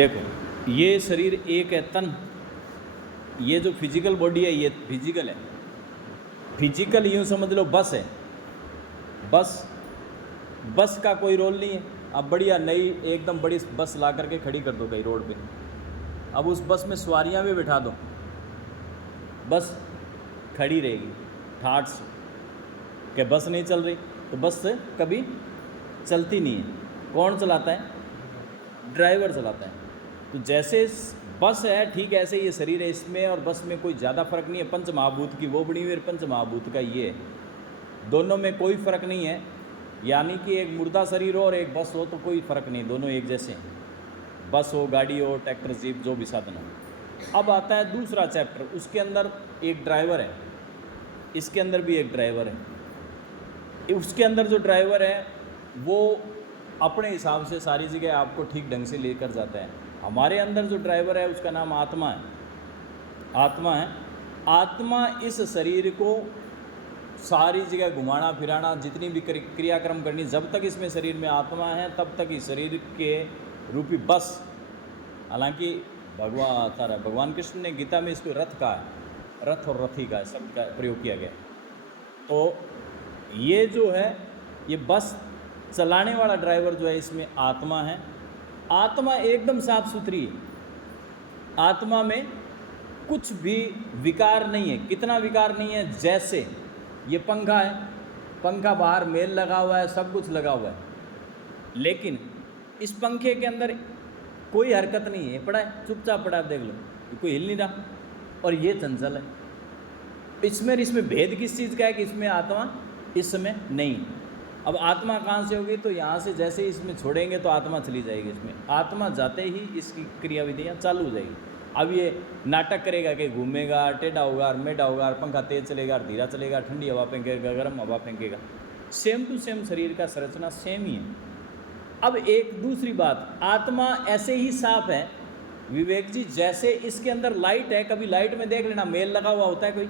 देखो ये शरीर एक है, तन, ये जो फिजिकल बॉडी है ये फिजिकल है। फिजिकल यूँ समझ लो बस है, बस का कोई रोल नहीं है। अब बढ़िया नई एकदम बड़ी बस ला करके खड़ी कर दो कहीं रोड पे, अब उस बस में सवारियाँ भी बिठा दो, बस खड़ी रहेगी ठाठ से। कि बस नहीं चल रही, तो बस कभी चलती नहीं है। कौन चलाता है? ड्राइवर चलाता है। तो जैसे बस है ठीक ऐसे ये शरीर है, इसमें और बस में कोई ज़्यादा फर्क नहीं है। पंच महाभूत की वो बनी हुई और पंच महाभूत का ये है, दोनों में कोई फ़र्क नहीं है। यानी कि एक मुर्दा शरीर हो और एक बस हो तो कोई फ़र्क नहीं, दोनों एक जैसे हैं। बस हो, गाड़ी हो, ट्रैक्टर, जीप, जो भी साधन हो। अब आता है दूसरा चैप्टर, उसके अंदर एक ड्राइवर है, इसके अंदर भी एक ड्राइवर है। उसके अंदर जो ड्राइवर है वो अपने हिसाब से सारी जगह आपको ठीक ढंग से लेकर जाता है। हमारे अंदर जो ड्राइवर है उसका नाम आत्मा है। आत्मा है। आत्मा इस शरीर को सारी जगह घुमाना फिराना, जितनी भी क्रियाक्रम करनी, जब तक इसमें शरीर में आत्मा है तब तक इस शरीर के रूपी बस। हालांकि भगवान कृष्ण ने गीता में इसको रथ कहा है, रथ और रथी का शब्द का प्रयोग किया गया। तो ये जो है ये बस चलाने वाला ड्राइवर जो है इसमें आत्मा है। आत्मा एकदम साफ सुथरी है, आत्मा में कुछ भी विकार नहीं है। कितना विकार नहीं है? जैसे ये पंखा है, पंखा बाहर मेल लगा हुआ है, सब कुछ लगा हुआ है, लेकिन इस पंखे के अंदर कोई हरकत नहीं है, पड़ा है चुपचाप पड़ा है, देख लो कोई हिल नहीं रहा, और ये चंचल है। इसमें भेद किस चीज़ का है कि इसमें आत्मा इस समय नहीं। अब आत्मा कहाँ से होगी? तो यहाँ से जैसे इसमें छोड़ेंगे तो आत्मा चली जाएगी इसमें, आत्मा जाते ही इसकी क्रियाविधियाँ चालू हो जाएगी। अब ये नाटक करेगा कि घूमेगा, टेढ़ा होगा, मेढ़ा होगा, पंखा तेज चलेगा, धीरा चलेगा, ठंडी हवा फेंकेगा, गर्म हवा फेंकेगा, सेम टू सेम शरीर का संरचना सेम ही है। अब एक दूसरी बात, आत्मा ऐसे ही साफ है विवेक जी, जैसे इसके अंदर लाइट है। कभी लाइट में देख लेना मेल लगा हुआ होता है, कोई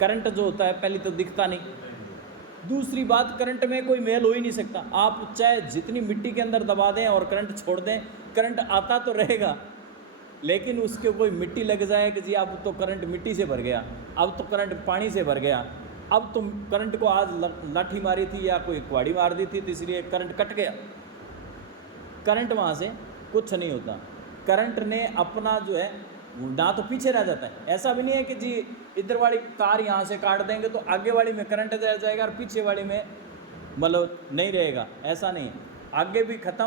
करंट जो होता है पहले तो दिखता नहीं। दूसरी बात, करंट में कोई मेल हो ही नहीं सकता। आप चाहे जितनी मिट्टी के अंदर दबा दें और करंट छोड़ दें, करंट आता तो रहेगा, लेकिन उसके कोई मिट्टी लग जाए कि जी अब तो करंट मिट्टी से भर गया, अब तो करंट पानी से भर गया, अब तो करंट को आज लाठी मारी थी या कोई कुहाड़ी मार दी थी तो इसलिए करंट कट गया। करंट वहाँ से कुछ नहीं होता। करंट ने अपना जो है ना तो पीछे रह जाता है, ऐसा भी नहीं है कि जी इधर वाली तार यहाँ से काट देंगे तो आगे वाली में करंट रह जाएगा और पीछे वाली में मतलब नहीं रहेगा, ऐसा नहीं। आगे भी ख़त्म,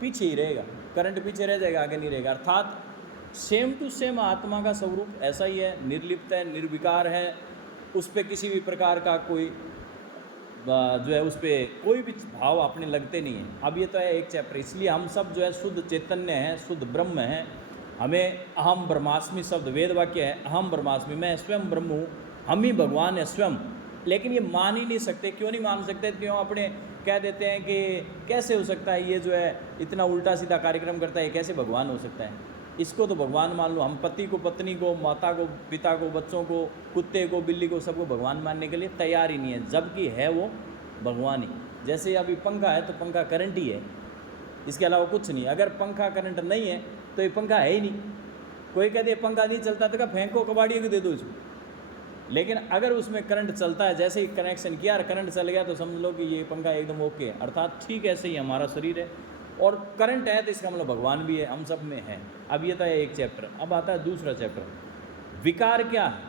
पीछे ही रहेगा, करंट पीछे रह जाएगा, आगे नहीं रहेगा। अर्थात सेम टू सेम आत्मा का स्वरूप ऐसा ही है, निर्लिप्त है, निर्विकार है, उस पर किसी भी प्रकार का कोई जो है उस पर कोई भी भाव अपने लगते नहीं है। अब ये तो है एक चैप्टर, इसलिए हम सब जो है शुद्ध चैतन्य हैं, शुद्ध ब्रह्म हैं। हमें अहम ब्रह्मास्मि शब्द वेद वाक्य है, अहम ब्रह्मास्मि, मैं स्वयं ब्रह्म हूँ, हम ही भगवान है स्वयं। लेकिन ये मान ही नहीं सकते। क्यों नहीं मान सकते? क्यों अपने कह देते हैं कि कैसे हो सकता है, ये जो है इतना उल्टा सीधा कार्यक्रम करता है, कैसे भगवान हो सकता है? इसको तो भगवान मान लो। हम पति को, पत्नी को, माता को, पिता को, बच्चों को, कुत्ते को, बिल्ली को, सबको भगवान मानने के लिए तैयार ही नहीं है, जबकि है वो भगवान ही। जैसे अभी पंखा है तो पंखा करंट ही है, इसके अलावा कुछ नहीं। अगर पंखा करंट नहीं है तो ये पंखा है ही नहीं। कोई कहते हैं पंखा नहीं चलता तो क्या फेंको, कबाड़ियों को दे दो इसको। लेकिन अगर उसमें करंट चलता है, जैसे ही कनेक्शन किया और करंट चल गया तो समझ लो कि ये पंखा एकदम ओके है। अर्थात ठीक ऐसे ही हमारा शरीर है और करंट है तो इसका मतलब भगवान भी है, हम सब में है। अब ये था एक चैप्टर। अब आता है दूसरा चैप्टर, विकार क्या है?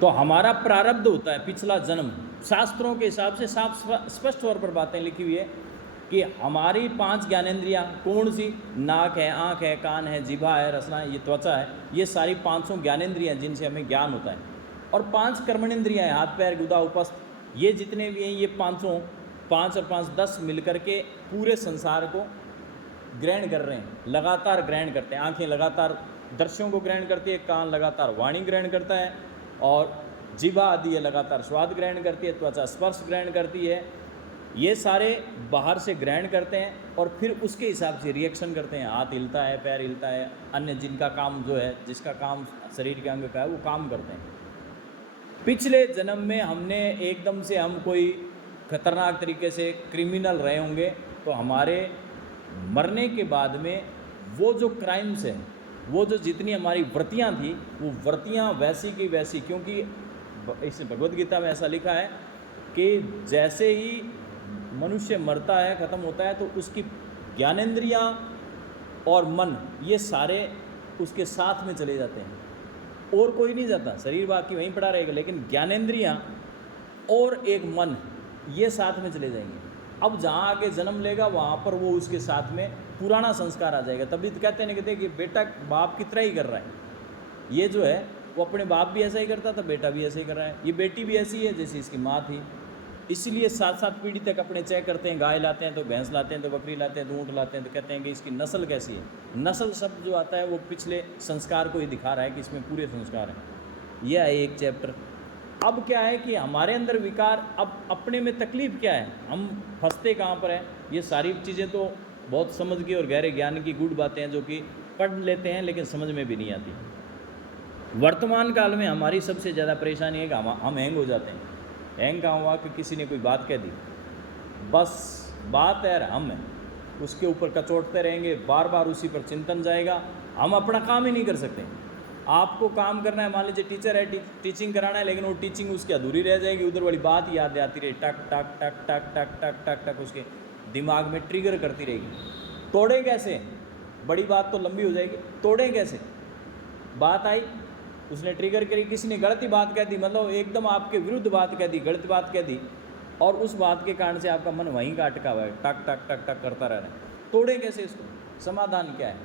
तो हमारा प्रारब्ध होता है पिछला जन्म। शास्त्रों के हिसाब से साफ स्पष्ट तौर पर बातें लिखी हुई है कि हमारी 5 ज्ञानेंद्रियाँ कौन सी? नाक है, आँख है, कान है, जीभा है, रसना है, ये त्वचा है। ये सारी 500 ज्ञानेंद्रियाँ जिनसे हमें ज्ञान होता है। और 5 कर्मणेंद्रियाँ हैं, हाथ पैर गुदा उपस्थ, ये जितने भी हैं ये 500, 5 और 5 10 मिलकर के पूरे संसार को ग्रहण कर रहे हैं, लगातार ग्रहण करते हैं। आँखें लगातार दृश्यों को ग्रहण करती है, कान लगातार वाणी ग्रहण करता है, और जीभा आदि है लगातार स्वाद ग्रहण करती है, त्वचा स्पर्श ग्रहण करती है। ये सारे बाहर से ग्रहण करते हैं और फिर उसके हिसाब से रिएक्शन करते हैं। हाथ हिलता है, पैर हिलता है, अन्य जिनका काम जो है, जिसका काम शरीर के अंग का है वो काम करते हैं। पिछले जन्म में हमने एकदम से हम कोई खतरनाक तरीके से क्रिमिनल रहे होंगे तो हमारे मरने के बाद में वो जो क्राइम्स है, वो जो जितनी हमारी व्रतियाँ थी, वो व्रतियाँ वैसी की वैसी, क्योंकि इस भगवद गीता में ऐसा लिखा है कि जैसे ही मनुष्य मरता है, ख़त्म होता है, तो उसकी ज्ञानेंद्रियाँ और मन ये सारे उसके साथ में चले जाते हैं, और कोई नहीं जाता, शरीर बाकी वहीं पड़ा रहेगा, लेकिन ज्ञानेंद्रियाँ और एक मन ये साथ में चले जाएंगे। अब जहाँ आगे जन्म लेगा वहाँ पर वो उसके साथ में पुराना संस्कार आ जाएगा। तभी तो कहते हैं ना, कहते हैं कि बेटा बाप की तरह ही कर रहा है। ये जो है वो अपने बाप भी ऐसा ही करता था, बेटा भी ऐसा ही कर रहा है, ये बेटी भी ऐसी है जैसी इसकी माँ थी। इसलिए 7-7 पीढ़ी तक अपने चेक करते हैं, गाय लाते हैं तो भैंस लाते हैं, तो बकरी लाते हैं, तो ऊँट लाते हैं, तो कहते हैं कि इसकी नस्ल कैसी है। नस्ल शब्द जो आता है वो पिछले संस्कार को ही दिखा रहा है कि इसमें पूरे संस्कार हैं। यह है एक चैप्टर। अब क्या है कि हमारे अंदर विकार, अब अपने में तकलीफ़ क्या है, हम फंसते कहाँ पर हैं। ये सारी चीज़ें तो बहुत समझ के और गहरे ज्ञान की गूढ़ बातें हैं जो कि पढ़ लेते हैं लेकिन समझ में भी नहीं आती। वर्तमान काल में हमारी सबसे ज़्यादा परेशानी है कि हम हैंग हो जाते हैं। हैंग कहाँ हुआ कि किसी ने कोई बात कह दी, बस बात है हम है उसके ऊपर कचोटते रहेंगे, बार बार उसी पर चिंतन जाएगा, हम अपना काम ही नहीं कर सकते। आपको काम करना है, मान लीजिए टीचर है, टीचिंग कराना है, लेकिन वो टीचिंग उसकी अधूरी रह जाएगी, उधर वाली बात याद आती रही, टक टक टक टक टक टक टक टक उसके दिमाग में ट्रिगर करती रहेगी। तोड़े कैसे, बड़ी बात तो लंबी हो जाएगी, तोड़े कैसे। बात आई, उसने ट्रिगर करी, किसी ने गलत ही बात कह दी, मतलब एकदम आपके विरुद्ध बात कह दी, गलत बात कह दी, और उस बात के कारण से आपका मन वहीं का अटका हुआ है, टक टक टक टक करता रह रहा है। तोड़े कैसे इसको, समाधान क्या है।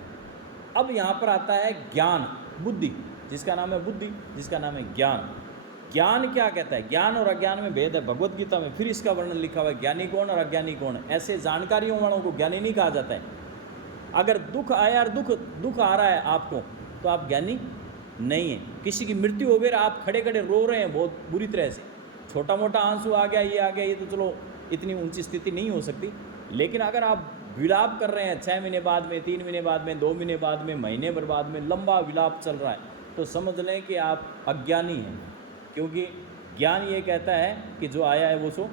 अब यहाँ पर आता है ज्ञान, बुद्धि, जिसका नाम है बुद्धि, जिसका नाम है ज्ञान। ज्ञान क्या कहता है, ज्ञान और अज्ञान में भेद है। भगवद गीता में फिर इसका वर्णन लिखा हुआ है, ज्ञानी कौन और अज्ञानी कौन। ऐसे जानकारियों वालों को ज्ञानी नहीं कहा जाता है। अगर दुख आया और दुख आ रहा है आपको, तो आप ज्ञानी नहीं है। किसी की मृत्यु हो गई, आप खड़े खड़े रो रहे हैं बहुत बुरी तरह से, छोटा मोटा आंसू आ गया, ये आ गया, ये तो चलो इतनी ऊंची स्थिति नहीं हो सकती, लेकिन अगर आप विलाप कर रहे हैं 6 महीने बाद में, 3 महीने बाद में, 2 महीने बाद में, महीने भर बाद में, लंबा विलाप चल रहा है, तो समझ लें कि आप अज्ञानी हैं। क्योंकि ज्ञान ये कहता है कि जो आया है वो सो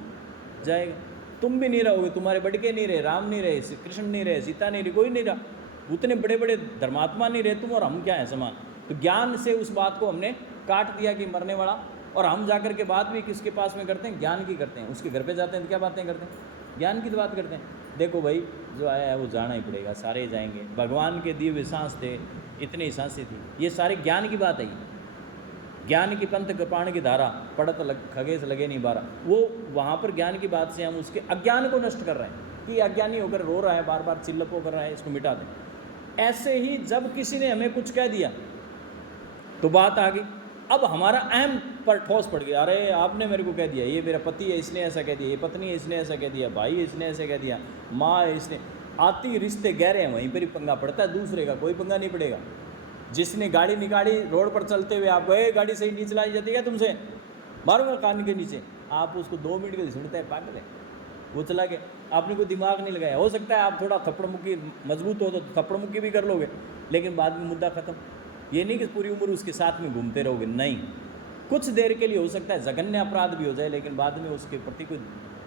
जाएगा। तुम भी नहीं रहोगे, तुम्हारे बड़के नहीं रहे, राम नहीं रहे, कृष्ण नहीं रहे, सीता नहीं रही, कोई नहीं रहा, उतने बड़े बड़े धर्मात्मा नहीं रहे, तुम और हम क्या है समान। तो ज्ञान से उस बात को हमने काट दिया कि मरने वाला, और हम जाकर के बात भी किसके पास में करते हैं, ज्ञान की करते हैं। उसके घर पे जाते हैं तो क्या बातें करते हैं, ज्ञान की तो बात करते हैं। देखो भाई, जो आया है वो जाना ही पड़ेगा, सारे जाएंगे, भगवान के दिए हुए सांस थे, इतनी सांसें थी, ये सारे ज्ञान की बात है। ज्ञान की पंथ कृपाण की धारा पढ़त खगेश लगे नहीं बारा, वो वहाँ पर ज्ञान की बात से हम उसके अज्ञान को नष्ट कर रहे हैं कि अज्ञानी होकर रो रहा है, बार बार चिल्लपो कर रहा है, इसको मिटा दें। ऐसे ही जब किसी ने हमें कुछ कह दिया तो बात आ गई, अब हमारा अहम पर ठोस पड़ गया, अरे आपने मेरे को कह दिया, ये मेरा पति है इसने ऐसा कह दिया, ये पत्नी है इसने ऐसा कह दिया, भाई है इसने ऐसा कह दिया, माँ है इसने, आती रिश्ते गहरे हैं, वहीं पर ही पंगा पड़ता है, दूसरे का कोई पंगा नहीं पड़ेगा। जिसने गाड़ी निकाली रोड पर चलते हुए आपको, गाड़ी सही नहीं चलाई जाती है तुमसे, मारूंगा कान के नीचे, आप उसको 2 मिनट के लिए सुनते हैं, पागल है, वो चला गया, आपने कोई दिमाग नहीं लगाया। हो सकता है आप थोड़ा थप्पड़ मुक्की मजबूत हो तो थप्पड़ मुक्की भी कर लोगे, लेकिन बाद में मुद्दा खत्म। ये नहीं कि पूरी उम्र उसके साथ में घूमते रहोगे, नहीं, कुछ देर के लिए हो सकता है जघन्य अपराध भी हो जाए, लेकिन बाद में उसके प्रति कोई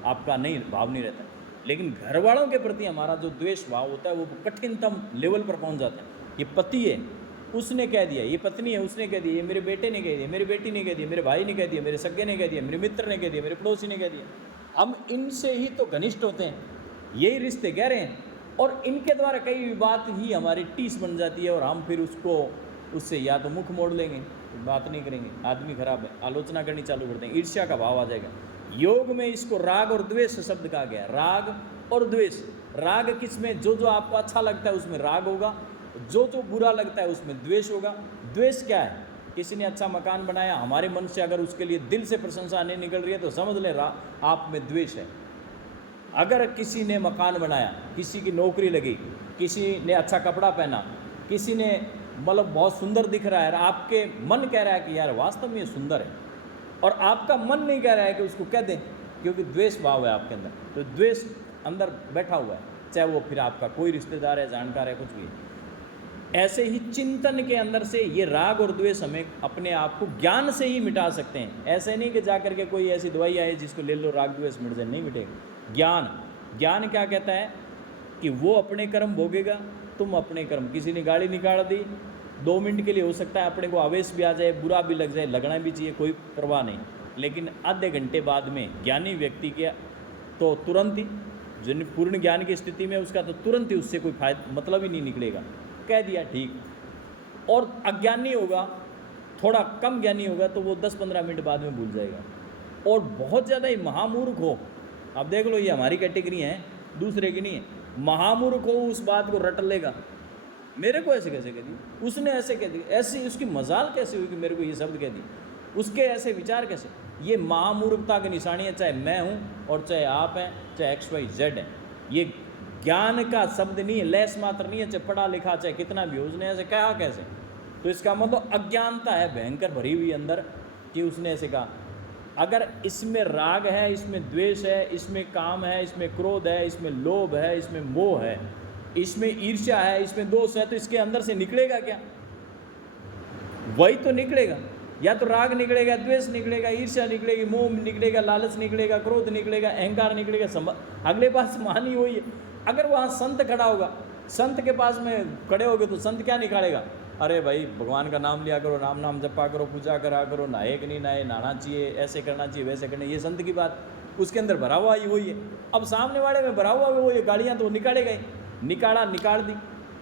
आपका नहीं भाव नहीं रहता। लेकिन घर वालों के प्रति हमारा जो द्वेष भाव होता है वो कठिनतम लेवल पर पहुंच जाता है। ये पति है, उसने कह दिया, ये पत्नी है, उसने कह दिया, ये मेरे बेटे ने कह दिया, मेरी बेटी ने कह दिया, मेरे भाई ने कह दिया, मेरे सगे ने कह दिया, मेरे मित्र ने कह दिया, मेरे पड़ोसी ने कह दिया। हम इनसे ही तो घनिष्ठ होते हैं, यही रिश्ते गहरे हैं, और इनके द्वारा कई बात ही हमारी टीस बन जाती है, और हम फिर उससे या तो मुख मोड़ लेंगे, बात नहीं करेंगे, आदमी खराब है, आलोचना करनी चालू कर देंगे, ईर्ष्या का भाव आ जाएगा। योग में इसको राग और द्वेष शब्द कहा गया, राग और द्वेष। राग किस में, जो जो आपको अच्छा लगता है उसमें राग होगा, जो जो बुरा लगता है उसमें द्वेष होगा। द्वेष क्या है, किसी ने अच्छा मकान बनाया, हमारे मन से अगर उसके लिए दिल से प्रशंसा नहीं निकल रही है तो समझ ले आप में द्वेष है। अगर किसी ने मकान बनाया, किसी की नौकरी लगी, किसी ने अच्छा कपड़ा पहना, किसी ने मतलब बहुत सुंदर दिख रहा है, और आपके मन कह रहा है कि यार वास्तव में ये सुंदर है, और आपका मन नहीं कह रहा है कि उसको कह दें, क्योंकि द्वेष भाव है आपके अंदर, तो द्वेष अंदर बैठा हुआ है, चाहे वो फिर आपका कोई रिश्तेदार है, जानकार है, कुछ भी है। ऐसे ही चिंतन के अंदर से ये राग और द्वेष हमें अपने आप को ज्ञान से ही मिटा सकते हैं। ऐसे नहीं कि जा करके कोई ऐसी दवाई आए जिसको ले लो राग द्वेष मिट जाए, नहीं मिटेगा। ज्ञान क्या कहता है कि वो अपने कर्म भोगेगा, तुम अपने कर्म। किसी ने गाड़ी निकाल दी, 2 मिनट के लिए हो सकता है अपने को आवेश भी आ जाए, बुरा भी लग जाए, लगना भी चाहिए, कोई परवाह नहीं, लेकिन आधे घंटे बाद में ज्ञानी व्यक्ति के तो तुरंत ही, जिन पूर्ण ज्ञान की स्थिति में उसका तो तुरंत ही उससे कोई फायदा मतलब ही नहीं निकलेगा, कह दिया ठीक। और अज्ञानी होगा, थोड़ा कम ज्ञानी होगा तो वो 10-15 मिनट बाद में भूल जाएगा। और बहुत ज़्यादा ही महामूर्ख हो, अब देख लो ये हमारी कैटेगरी है, दूसरे की नहीं है, महामूर्ख हो उस बात को रट लेगा, मेरे को ऐसे कैसे कह दी, उसने ऐसे कह दी, ऐसी उसकी मजाल कैसे हुई कि मेरे को ये शब्द कह दी, उसके ऐसे विचार कैसे। ये महामूर्खता की निशानी है, चाहे मैं हूँ और चाहे आप हैं, चाहे XYZ है। ये ज्ञान का शब्द नहीं है, लैस मात्र नहीं है, चाहे पढ़ा लिखा चाहे कितना भी हो, उसने ऐसे कहा कैसे, तो इसका मतलब अज्ञानता है भयंकर भरी हुई अंदर कि उसने ऐसे कहा। अगर इसमें राग है, इसमें द्वेष है, इसमें काम है, इसमें क्रोध है, इसमें लोभ है, इसमें मोह है, इसमें ईर्ष्या है, इसमें दोष है, तो इसके अंदर से निकलेगा क्या? वही तो निकलेगा, या तो राग निकलेगा, द्वेष निकलेगा, ईर्ष्या निकलेगी, मोह निकलेगा, लालच निकलेगा, क्रोध निकलेगा, अहंकार निकलेगा। अगले पास मानी हुई है। अगर वहाँ संत खड़ा होगा, संत के पास में खड़े होगे तो संत क्या निकालेगा, अरे भाई भगवान का नाम लिया करो, राम नाम जपा करो, पूजा करा करो, नहाए कि नहीं नहाए, नहाना चाहिए, ऐसे करना चाहिए, वैसे करना, ये संत की बात, उसके अंदर भरा हुआ ही वही है। अब सामने वाले में भरा हुआ वो ये गालियाँ तो निकाले गए, निकाल दी,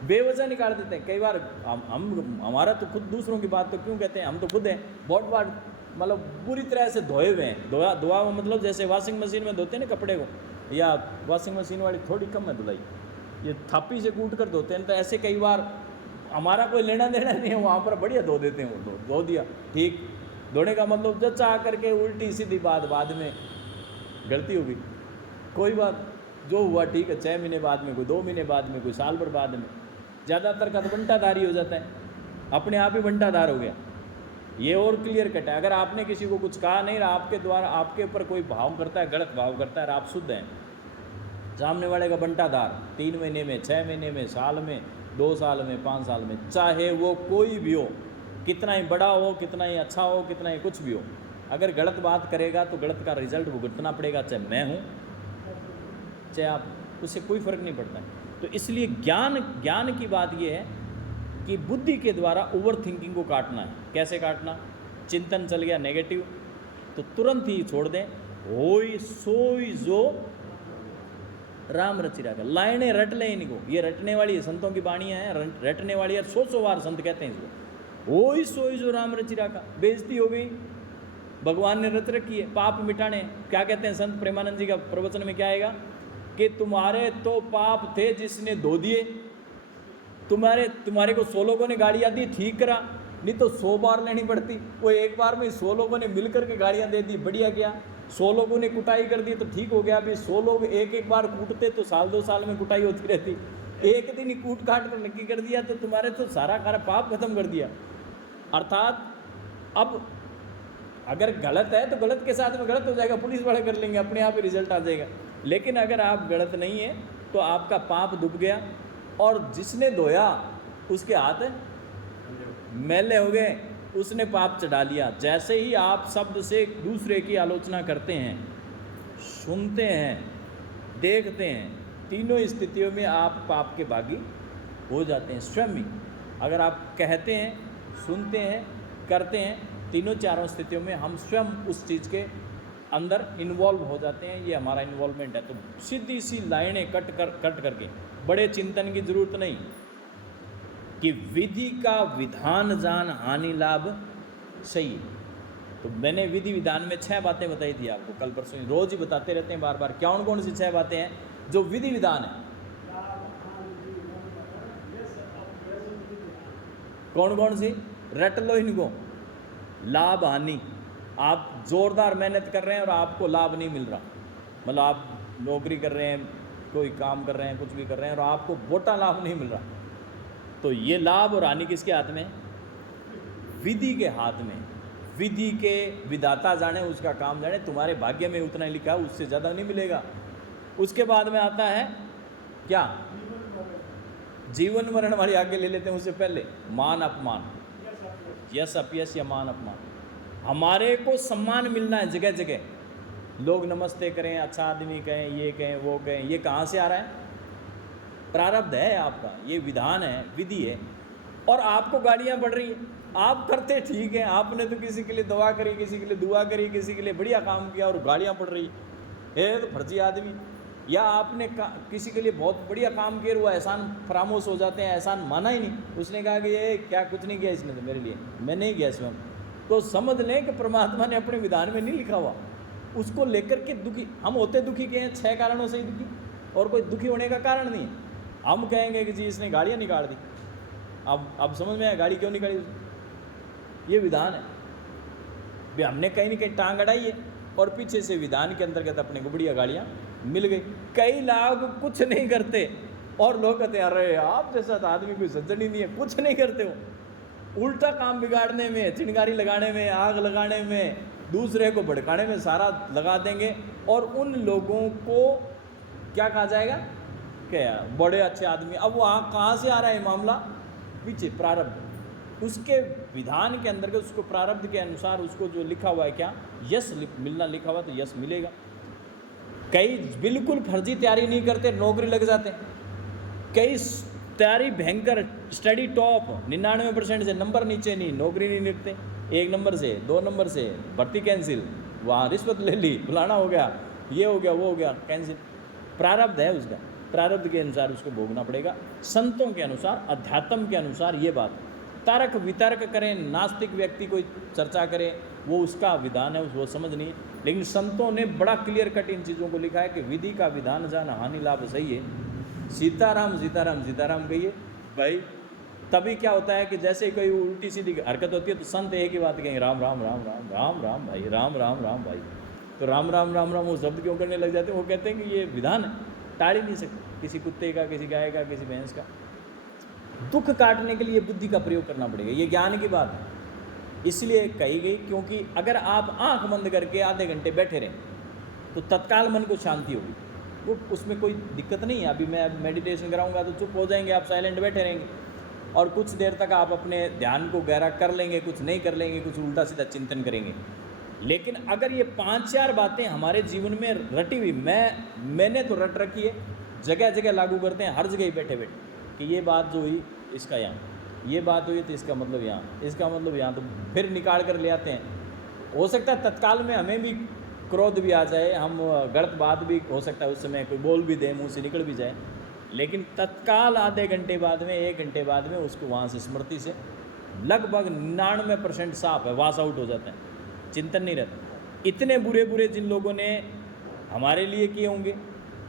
बेवजह निकाल देते हैं। कई बार हम हमारा तो खुद, दूसरों की बात तो क्यों कहते हैं, हम तो खुद हैं बहुत बार मतलब बुरी तरह से धोए हुए हैं। धोआ मतलब जैसे वॉशिंग मशीन में धोते हैं ना कपड़े को, या वॉशिंग मशीन वाली थोड़ी कम है धुलाई, ये थापी से कूट कर धोते हैं, तो ऐसे कई बार हमारा कोई लेना देना नहीं है, वहाँ पर बढ़िया धो देते हैं, वो धो दिया ठीक। धोने का मतलब जचा करके उल्टी सीधी बात, बाद में गलती होगी, कोई बात, जो हुआ ठीक है, 6 महीने बाद में, कोई 2 महीने बाद में, कोई साल भर बाद में। ज़्यादातर का तो बंटाधारी हो जाता है, अपने आप ही बंटाधार हो गया। ये और क्लियर कट है, अगर आपने किसी को कुछ कहा नहीं, आपके द्वारा आपके ऊपर कोई भाव करता है, गलत भाव करता है, और आप शुद्ध हैं, सामने वाले का बंटाधार 3 महीने में, 6 महीने में, साल में, 2 साल में, 5 साल में, चाहे वो कोई भी हो, कितना ही बड़ा हो, कितना ही अच्छा हो, कितना ही कुछ भी हो, अगर गलत बात करेगा तो गलत का रिजल्ट भुगतना पड़ेगा, चाहे मैं हूँ चाहे आप, उससे कोई फ़र्क नहीं पड़ता है। तो इसलिए ज्ञान की बात ये है कि बुद्धि के द्वारा ओवर थिंकिंग को काटना है। कैसे काटना? चिंतन चल गया नेगेटिव तो तुरंत ही छोड़ दें, होई सोई जो राम रचि राखा, लाइनें रट लें इनको, ये रटने वाली है, संतों की वाणियाँ हैं, रटने वाली है, 100 बार संत कहते हैं इसको, होई सोई जो राम रचि राखा। बेइज्जती हो गई, भगवान ने रच रखी है, पाप मिटाने। क्या कहते हैं संत प्रेमानंद जी का प्रवचन में क्या आएगा कि तुम्हारे तो पाप थे जिसने धो दिए, तुम्हारे को 100 लोगों ने गाड़ियाँ दी, ठीक करा, नहीं तो 100 बार लेनी पड़ती। वो एक बार में 100 लोगों ने मिलकर के गाड़ियाँ दे दी, बढ़िया गया। 100 लोगों ने कुटाई कर दी तो ठीक हो गया। अभी 100 लोग एक बार कूटते तो साल 2 साल में कुटाई होती रहती, एक दिन ही कूट काट कर नक्की कर दिया तो तुम्हारे तो सारा पाप खत्म कर दिया। अर्थात अब अगर गलत है तो गलत के साथ में गलत हो जाएगा, पुलिस वाले कर लेंगे, अपने आप ही रिजल्ट आ जाएगा। लेकिन अगर आप गलत नहीं है तो आपका पाप डूब गया, और जिसने धोया उसके हाथ मैले हो गए, उसने पाप चढ़ा लिया। जैसे ही आप शब्द से दूसरे की आलोचना करते हैं, सुनते हैं, देखते हैं, तीनों स्थितियों में आप पाप के भागी हो जाते हैं स्वयं ही। अगर आप कहते हैं, सुनते हैं, करते हैं, तीनों चारों स्थितियों में हम स्वयं उस चीज़ के अंदर इन्वॉल्व हो जाते हैं। ये हमारा इन्वॉल्वमेंट है। तो सीधी सी लाइनें कट करके, बड़े चिंतन की जरूरत नहीं कि विधि का विधान जान हानि लाभ सही। तो मैंने विधि विधान में 6 बातें बताई थी आपको कल परसों, रोज ही बताते रहते हैं बार बार। कौन सी 6 बातें हैं जो विधि विधान है? कौन सी? रट लो इनको। लाभ हानि, आप जोरदार मेहनत कर रहे हैं और आपको लाभ नहीं मिल रहा, मतलब आप नौकरी कर रहे हैं, कोई काम कर रहे हैं, कुछ भी कर रहे हैं और आपको मोटा लाभ नहीं मिल रहा, तो ये लाभ और हानि किसके हाथ में? विधि के हाथ में। विधि के विधाता जाने, उसका काम जाने। तुम्हारे भाग्य में उतना ही लिखा है, उससे ज़्यादा नहीं मिलेगा। उसके बाद में आता है क्या? जीवन मरण वाली आगे ले लेते हैं। उससे पहले मान अपमान, यश अपयश या मान अपमान। हमारे को सम्मान मिलना है जगह जगह, लोग नमस्ते करें, अच्छा आदमी कहें, ये कहें, वो कहें। ये कहाँ से आ रहा है? प्रारब्ध है आपका, ये विधान है, विधि है। और आपको गालियाँ पड़ रही हैं, आप करते ठीक है, आपने तो किसी के लिए दवा करी, किसी के लिए दुआ करी, किसी के लिए बढ़िया काम किया और गालियाँ पड़ रही है तो फर्जी आदमी। या आपने किसी के लिए बहुत बढ़िया काम किया, वो एहसान फरामोश हो जाते हैं, एहसान माना ही नहीं, उसने कहा कि ये क्या कुछ नहीं किया इसने तो मेरे लिए, मैं नहीं किया इसमें, तो समझ लें कि परमात्मा ने अपने विधान में नहीं लिखा हुआ। उसको लेकर के दुखी हम होते, दुखी के हैं 6 कारणों से ही दुखी, और कोई दुखी होने का कारण नहीं है। हम कहेंगे कि जी इसने गाड़ियाँ निकाल दी, अब समझ में आया गाड़ी क्यों निकाली उसने, ये विधान है। भी हमने कहीं ना कहीं टांग अड़ाई है और पीछे से विधान के अंतर्गत अपने को बढ़िया गाड़ियाँ मिल गई। कई लोग कुछ नहीं करते और लोग कहते हैं अरे आप जैसा तो आदमी कोई सज्जन ही नहीं है, कुछ नहीं करते हो, उल्टा काम बिगाड़ने में, चिंगारी लगाने में, आग लगाने में, दूसरे को भड़काने में सारा लगा देंगे। और उन लोगों को क्या कहा जाएगा, क्या बड़े अच्छे आदमी। अब वहाँ कहाँ से आ रहा है मामला, पीछे प्रारब्ध, उसके विधान के अंतर्गत, उसको प्रारब्ध के अनुसार उसको जो लिखा हुआ है, क्या यश मिलना लिखा हुआ तो यश मिलेगा। कई बिल्कुल फर्जी तैयारी नहीं करते, नौकरी लग जाते हैं। कई तैयारी भयंकर, स्टडी टॉप 99% से, नंबर नीचे नहीं, नौकरी नहीं निकलते। 1 नंबर से, 2 नंबर से भर्ती कैंसिल, वहाँ रिश्वत ले ली, फलाना हो गया, ये हो गया, वो हो गया, कैंसिल। प्रारब्ध है उसका, प्रारब्ध के अनुसार उसको भोगना पड़ेगा। संतों के अनुसार, अध्यात्म के अनुसार ये बात। तर्क वितर्क करें, नास्तिक व्यक्ति कोई चर्चा करे, वो उसका विधान है, वो समझ नहीं। लेकिन संतों ने बड़ा क्लियर कट इन चीज़ों को लिखा है कि विधि का विधान जान हानि लाभ सही है। सीताराम सीताराम सीताराम कहिए भाई। तभी क्या होता है कि जैसे कोई उल्टी सीधी हरकत होती है तो संत एक ही बात कहेंगे, राम राम राम राम राम राम भाई, राम राम राम भाई। तो राम राम राम राम वो शब्द क्यों करने लग जाते हैं, वो कहते हैं कि ये विधान है, टाल ही नहीं सकते, किसी कुत्ते का, किसी गाय का, किसी भैंस का। दुख काटने के लिए बुद्धि का प्रयोग करना पड़ेगा, ये ज्ञान की बात है। इसलिए कही गई, क्योंकि अगर आप आंख बंद करके आधे घंटे बैठे रहें तो तत्काल मन को शांति होगी, वो उसमें कोई दिक्कत नहीं है। अभी मैं मेडिटेशन कराऊंगा तो चुप हो जाएंगे, आप साइलेंट बैठे रहेंगे और कुछ देर तक आप अपने ध्यान को गहरा कर लेंगे, कुछ नहीं कर लेंगे, कुछ उल्टा सीधा चिंतन करेंगे। लेकिन अगर ये 5-4 बातें हमारे जीवन में रटी हुई, मैंने तो रट रखी है, जगह जगह लागू करते हैं, हर जगह ही बैठे बैठे कि ये बात जो हुई इसका यहाँ, ये बात हुई तो इसका मतलब यहाँ, इसका मतलब यहाँ, तो फिर निकाल कर ले आते हैं। हो सकता है तत्काल में हमें भी क्रोध भी आ जाए, हम गलत बात भी हो सकता है उस समय कोई बोल भी दे, मुंह से निकल भी जाए, लेकिन तत्काल आधे घंटे बाद में, 1 घंटे बाद में उसको वहाँ से स्मृति से लगभग 99% साफ है, वाश आउट हो जाता है, चिंतन नहीं रहता। इतने बुरे बुरे जिन लोगों ने हमारे लिए किए होंगे,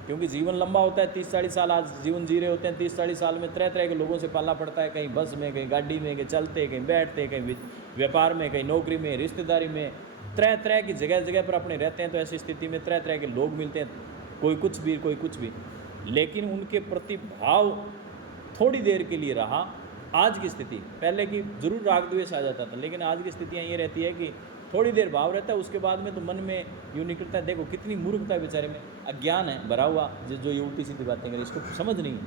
क्योंकि जीवन लंबा होता है, 30-40 साल आज जीवन जी रहे होते हैं, 30-40 साल में तरह तरह के लोगों से पालना पड़ता है, कहीं बस में, कहीं गाड़ी में, कहीं चलते, कहीं बैठते, कहीं व्यापार में, कहीं नौकरी में, रिश्तेदारी में, तरह तरह की जगह जगह पर अपने रहते हैं। तो ऐसी स्थिति में तरह तरह के लोग मिलते हैं, कोई कुछ भी, कोई कुछ भी, लेकिन उनके प्रति भाव थोड़ी देर के लिए रहा। आज की स्थिति, पहले की जरूर राग द्वेष आ जाता था, लेकिन आज की स्थितियाँ ये रहती है कि थोड़ी देर भाव रहता है, उसके बाद में तो मन में यूँ निकलता है। देखो कितनी मूर्खता है बेचारे में, अज्ञान है भरा हुआ, जो ये उल्टी सीधी बातें करें, इसको समझ नहीं,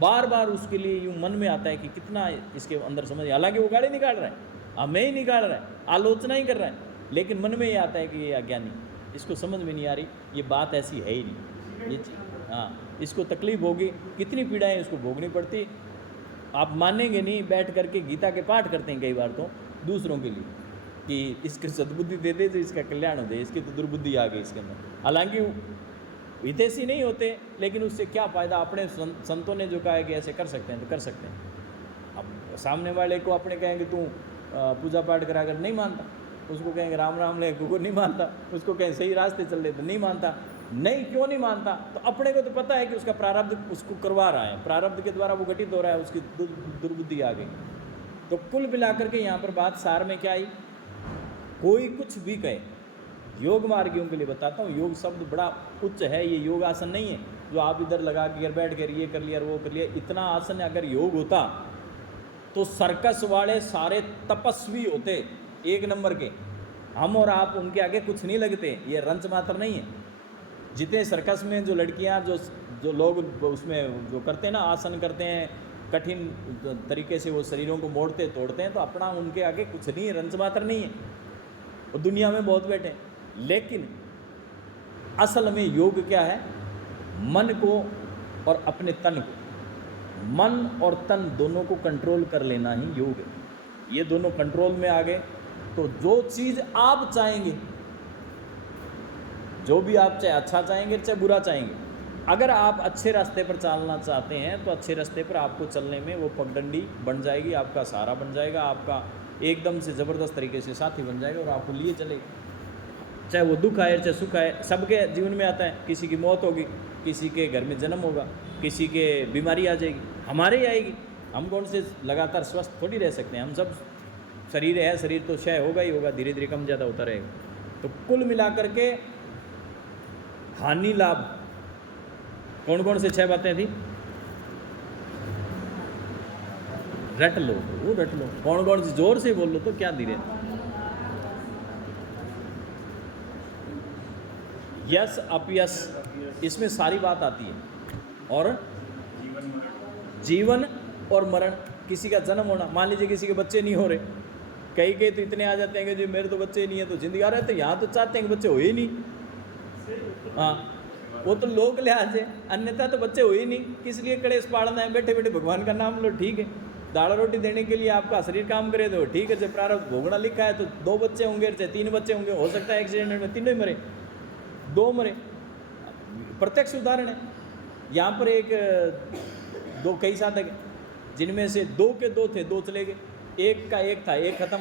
बार बार उसके लिए यूँ मन में आता है कि कितना इसके अंदर समझ। हालांकि वो गाड़ी निकाल रहा है, हमें ही निकाल रहा है, आलोचना ही कर रहा है, लेकिन मन में ये आता है कि ये अज्ञानी, इसको समझ में नहीं आ रही, ये बात ऐसी है ही नहीं, ये हाँ, इसको तकलीफ होगी, कितनी पीड़ाएँ इसको भोगनी पड़ती। आप मानेंगे नहीं, बैठ करके गीता के पाठ करते हैं कई बार तो दूसरों के लिए कि इसकी सद्बुद्धि दे दे तो इसका कल्याण हो जाए, इसकी तो दुर्बुद्धि आ गई इसके अंदर। हालांकि हितैषी नहीं होते, लेकिन उससे क्या फ़ायदा। अपने संतों ने जो कहा है कि ऐसे कर सकते हैं तो कर सकते हैं। अब सामने वाले को अपने कहेंगे तू पूजा पाठ करा कर, नहीं मानता, उसको कहेंगे राम राम ले, को नहीं मानता, उसको कहें सही रास्ते चल रहे तो नहीं मानता। नहीं क्यों नहीं मानता, तो अपने को तो पता है कि उसका प्रारब्ध उसको करवा रहा है, प्रारब्ध के द्वारा वो घटित हो रहा है, उसकी दुर्बुद्धि आ गई। तो कुल मिलाकर के यहाँ पर बात सार में क्या आई, कोई कुछ भी कहे, योग मार्गियों के लिए बताता हूँ, योग शब्द बड़ा उच्च है, ये योग आसन नहीं है जो आप इधर लगा के बैठ कर ये कर लिया वो कर लिया। इतना आसन अगर योग होता तो सर्कस वाले सारे तपस्वी होते 1 नंबर के, हम और आप उनके आगे कुछ नहीं लगते, ये रंच मात्र नहीं है। जितने सर्कस में जो लड़कियां, जो लोग उसमें जो करते हैं ना, आसन करते हैं कठिन तरीके से, वो शरीरों को मोड़ते तोड़ते हैं, तो अपना उनके आगे कुछ नहीं है, रंच मात्र नहीं है, और दुनिया में बहुत बैठे। लेकिन असल में योग क्या है, मन को और अपने तन को मन और तन दोनों को कंट्रोल कर लेना ही योग है। ये दोनों कंट्रोल में आ गए तो जो चीज़ आप चाहेंगे, जो भी आप चाहे अच्छा चाहेंगे चाहे बुरा चाहेंगे, अगर आप अच्छे रास्ते पर चलना चाहते हैं तो अच्छे रास्ते पर आपको चलने में वो पगडंडी बन जाएगी, आपका सहारा बन जाएगा, आपका एकदम से ज़बरदस्त तरीके से साथी बन जाएगा और आपको लिए चलेगा। चाहे वो दुख आए चाहे सुख आए, सबके जीवन में आता है। किसी की मौत होगी, किसी के घर में जन्म होगा, किसी के बीमारी आ जाएगी, हमारे ही आएगी। हम कौन से लगातार स्वस्थ थोड़ी रह सकते हैं। हम सब शरीर है, शरीर तो क्षय होगा ही होगा, धीरे धीरे कम ज़्यादा होता रहेगा। तो कुल मिलाकर के हानि लाभ कौन कौन से 6 बातें थी? रट लो, वो रट लो, कौन कौन सी, जोर से बोल लो तो क्या धीरे। यश अपयश, इसमें सारी बात आती है। और जीवन और मरण, किसी का जन्म होना, मान लीजिए किसी के बच्चे नहीं हो रहे, कई तो इतने आ जाते हैं कि जी मेरे तो बच्चे नहीं है तो जिंदगी आ रहे, तो यहाँ तो चाहते हैं कि बच्चे हो ही नहीं। हाँ, वो तो लोक लिहाज है, अन्यथा तो बच्चे हो ही नहीं। किस लिए कलेश पाड़ना है? बैठे बैठे भगवान का नाम लो, ठीक है। दाल रोटी देने के लिए आपका शरीर काम करे तो ठीक है। जब प्रारब्ध भोगना लिखा है तो 2 बच्चे होंगे चाहे 3 बच्चे होंगे, हो सकता है एक्सीडेंट में तीनों ही मरे, 2 मरे, प्रत्यक्ष उदाहरण है। यहाँ पर कई साधक है जिनमें से 2 के 2 थे, 2 चले गए, एक का एक था, एक खत्म,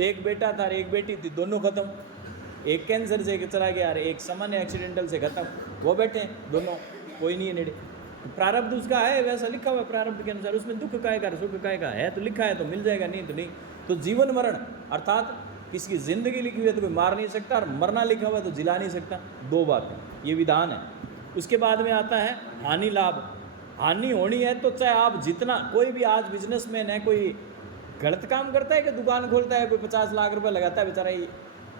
एक बेटा था एक बेटी थी, दोनों खत्म, एक कैंसर से चला गया, एक सामान्य एक्सीडेंटल से खत्म, वो बैठे हैं दोनों, कोई नहीं है नेड़े। प्रारब्ध उसका है, वैसा लिखा हुआ है प्रारब्ध के अनुसार, उसमें दुख कायका सुख कायका है तो लिखा है तो मिल जाएगा, नहीं तो नहीं। तो जीवन मरण अर्थात किसी की जिंदगी लिखी हुई है तो कोई मार नहीं सकता, और मरना लिखा हुआ है तो जिला नहीं सकता, 2 बातें, ये विधान है। उसके बाद में आता है हानि लाभ। हानि होनी है तो चाहे आप जितना, कोई भी आज बिजनेसमैन है, कोई गलत काम करता है कि दुकान खोलता है, कोई 50 लाख रुपए लगाता है बेचारा,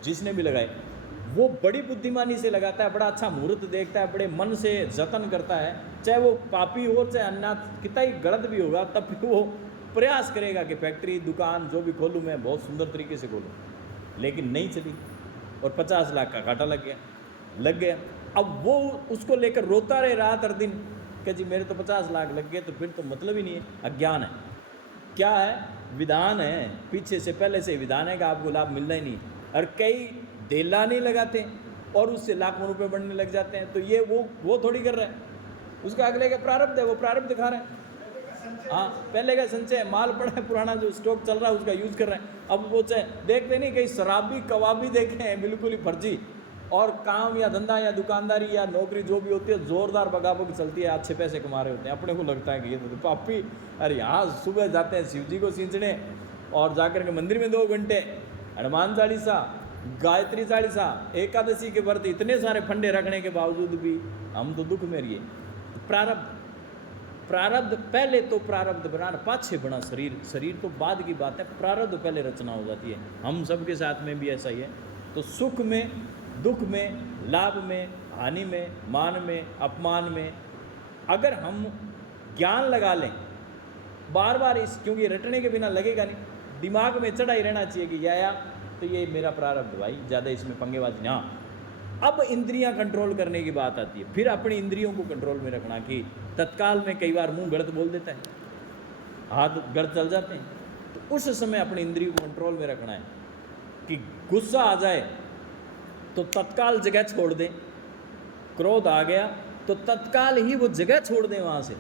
जिसने भी लगाए वो बड़ी बुद्धिमानी से लगाता है, बड़ा अच्छा मुहूर्त देखता है, बड़े मन से जतन करता है, चाहे वो पापी हो चाहे अन्नाथ, कितना ही गलत भी होगा तब भी वो प्रयास करेगा कि फैक्ट्री दुकान जो भी खोलूँ मैं बहुत सुंदर तरीके से खोलूँ, लेकिन नहीं चली और 50 लाख का घाटा लग गया। अब वो उसको लेकर रोता रहे रात हर दिन कि जी मेरे तो 50 लाख लग गए, तो फिर तो मतलब ही नहीं है, अज्ञान है। क्या है? विधान है, पीछे से पहले से विधान है कि आपको लाभ मिलना ही नहीं। और कई देला नहीं लगाते और उससे लाखों रुपए बढ़ने लग जाते हैं, तो ये वो थोड़ी कर रहा है, उसका अगले का प्रारब्ध है, वो प्रारब्ध दिखा रहा है। हाँ, पहले का संचय माल पड़ा है पुराना, जो स्टॉक चल रहा है उसका यूज़ कर रहे हैं। अब वो चाहे देखते नहीं, कहीं शराबी कबाबी देखे हैं बिल्कुल ही फर्जी, और काम या धंधा या दुकानदारी या नौकरी जो भी होती है जोरदार बगाबग चलती है, अच्छे पैसे कमा रहे होते हैं, अपने को लगता है कि ये तो पापी। अरे यहाँ सुबह जाते हैं शिव जी को सींचने और जाकर के मंदिर में 2 घंटे हनुमान चालीसा, गायत्री चालीसा, एकादशी के व्रत, इतने सारे फंडे रखने के बावजूद भी हम तो दुख में रहिए। प्रारब्ध पहले तो प्रारब्ध बनाना, पाछे बना शरीर तो बाद की बात है, प्रारब्ध पहले रचना हो जाती है। हम सबके साथ में भी ऐसा ही है। तो सुख में, दुख में, लाभ में, हानि में, मान में, अपमान में अगर हम ज्ञान लगा लें बार बार क्योंकि रटने के बिना लगेगा नहीं, दिमाग में चढ़ा ही रहना चाहिए कि या तो ये मेरा प्रारब्ध भाई, ज़्यादा इसमें पंगेबाजी ना। अब इंद्रियां कंट्रोल करने की बात आती है, फिर अपनी इंद्रियों को कंट्रोल में रखना कि तत्काल में कई बार मुंह गलत बोल देता है, हाथ गलत चल जाते हैं, तो उस समय अपनी इंद्रियों को कंट्रोल में रखना है कि गुस्सा आ जाए तो तत्काल जगह छोड़ दें, क्रोध आ गया तो तत्काल ही वो जगह छोड़ दें वहाँ से।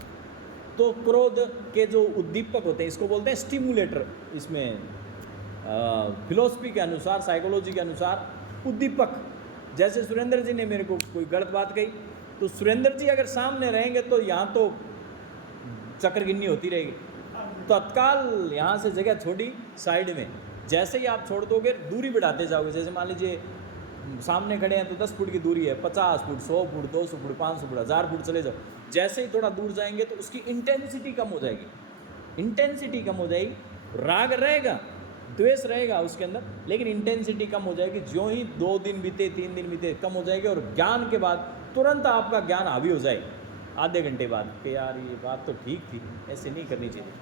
तो क्रोध के जो उद्दीपक होते हैं, इसको बोलते हैं स्टिमुलेटर, इसमें फिलोसफी के अनुसार, साइकोलॉजी के अनुसार उद्दीपक। जैसे सुरेंद्र जी ने मेरे को कोई गलत बात कही, तो सुरेंद्र जी अगर सामने रहेंगे तो यहाँ तो चक्रगिन्नी होती रहेगी, तत्काल यहाँ से जगह छोड़ी साइड में। जैसे ही आप छोड़ दोगे दूरी बढ़ाते जाओगे, जैसे मान लीजिए सामने खड़े हैं तो 10 फुट की दूरी है, 50 foot, 100 foot, 200 foot, 500 foot, 1000 foot चले जाओ। जैसे ही थोड़ा दूर जाएंगे तो उसकी इंटेंसिटी कम हो जाएगी, इंटेंसिटी कम हो जाएगी। राग रहेगा, द्वेष रहेगा उसके अंदर, लेकिन इंटेंसिटी कम हो जाएगी। जो ही 2 दिन बीते, 3 दिन बीते, कम हो जाएगी। और ज्ञान के बाद तुरंत आपका ज्ञान हावी हो जाएगा आधे घंटे बाद कि यार ये बात तो ठीक थी, ऐसे नहीं करनी चाहिए।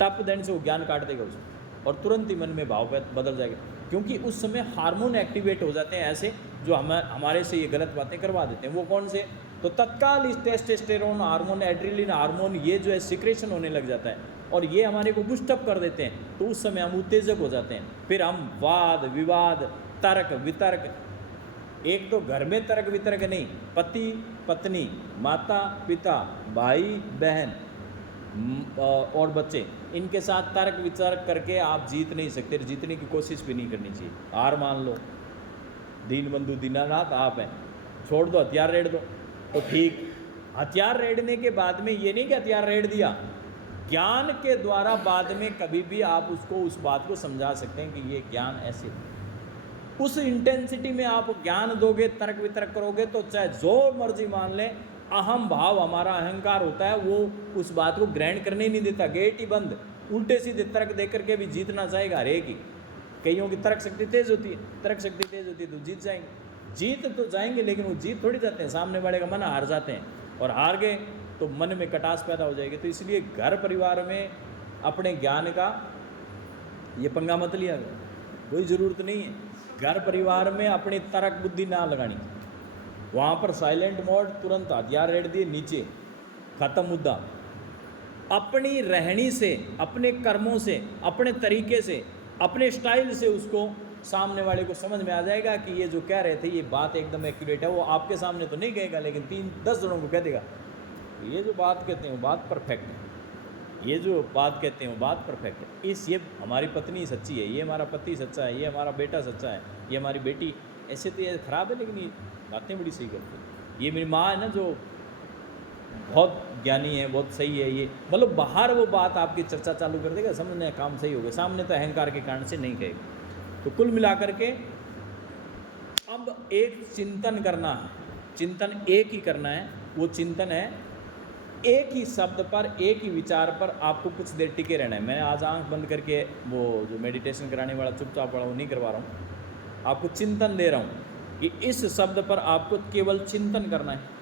टप देने से वो ज्ञान काट देगा उसको और तुरंत ही मन में भाव बदल जाएगा, क्योंकि उस समय हार्मोन एक्टिवेट हो जाते हैं ऐसे जो हमारे से ये गलत बातें करवा देते हैं। वो कौन से? तो तत्काल इस टेस्टोस्टेरोन हार्मोन, एड्रेनलिन हार्मोन ये जो है सिक्रेशन होने लग जाता है और ये हमारे को बूस्टअप कर देते हैं। तो उस समय हम उत्तेजक हो जाते हैं। फिर हम वाद विवाद, तर्क वितर्क, एक तो घर में तर्क वितर्क नहीं, पति पत्नी, माता पिता, भाई बहन और बच्चे, इनके साथ तर्क वितर्क करके आप जीत नहीं सकते, जीतने की कोशिश भी नहीं करनी चाहिए। हार मान लो, दीन बंधु दीनानाथ आप हैं, छोड़ दो, हथियार रेड़ दो तो ठीक। हथियार रेड़ने के बाद में ये नहीं कि हथियार रेड़ दिया, ज्ञान के द्वारा बाद में कभी भी आप उसको उस बात को समझा सकते हैं कि ये ज्ञान ऐसे, उस इंटेंसिटी में आप ज्ञान दोगे, तर्क वितर्क करोगे तो चाहे जो मर्जी मान लें, अहम भाव हमारा अहंकार होता है, वो उस बात को ग्रहण करने नहीं देता, गेट ही बंद। उल्टे सीधे तर्क दे करके भी जीतना चाहेगा हर एक ही। कईयों की तर्क शक्ति तेज होती है, तर्क शक्ति तेज होती है तो जीत जाएंगे, जीत तो जाएंगे, लेकिन वो जीत थोड़ी जाते हैं, सामने वाले का मन हार जाते हैं, और हार गए तो मन में कटास पैदा हो जाएगी। तो इसलिए घर परिवार में अपने ज्ञान का ये पंगा मत लिया करो, कोई ज़रूरत नहीं है। घर परिवार में अपनी तर्क बुद्धि ना लगानी, वहाँ पर साइलेंट मोड, तुरंत हथियार रेड़ दिए नीचे, ख़त्म मुद्दा। अपनी रहनी से, अपने कर्मों से, अपने तरीके से, अपने स्टाइल से उसको सामने वाले को समझ में आ जाएगा कि ये जो कह रहे थे ये बात एकदम एक्यूरेट है। वो आपके सामने तो नहीं कहेगा, लेकिन 3-10 जनों को कह देगा ये जो बात कहते हैं वो बात परफेक्ट है, ये जो बात कहते हैं वो बात परफेक्ट है। ये हमारी पत्नी सच्ची है, ये हमारा पति सच्चा है, ये हमारा बेटा सच्चा है, ये हमारी बेटी, ऐसे तो ये ख़राब है लेकिन ये बातें बड़ी सही करती है। ये मेरी माँ है ना जो बहुत ज्ञानी है, बहुत सही है, ये मतलब बाहर वो बात आपकी चर्चा चालू कर देगा, समझने काम सही हो गया, सामने तो अहंकार के कारण से नहीं कहेगा। तो कुल मिलाकर के अब एक चिंतन करना है, चिंतन एक ही करना है। वो चिंतन है एक ही शब्द पर, एक ही विचार पर आपको कुछ देर टिके रहना है। मैं आज आंख बंद करके वो जो मेडिटेशन कराने वाला चुपचाप वाला वो नहीं करवा रहा हूँ, आपको चिंतन दे रहा हूँ कि इस शब्द पर आपको केवल चिंतन करना है।